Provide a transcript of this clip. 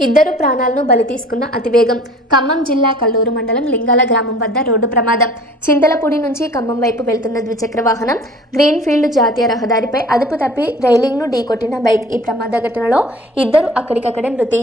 ఇద్దరు ప్రాణాలను బలి తీసుకున్న అతివేగం. ఖమ్మం జిల్లా కల్లూరు మండలం లింగాల గ్రామం వద్ద రోడ్డు ప్రమాదం. చింతలపూడి నుంచి ఖమ్మం వైపు వెళ్తున్న ద్విచక్ర వాహనం గ్రీన్ ఫీల్డ్ జాతీయ రహదారిపై అదుపు తప్పి రైలింగ్ను ఢీకొట్టిన బైక్ ఈ ప్రమాద ఘటనలో ఇద్దరు అక్కడికక్కడే మృతి.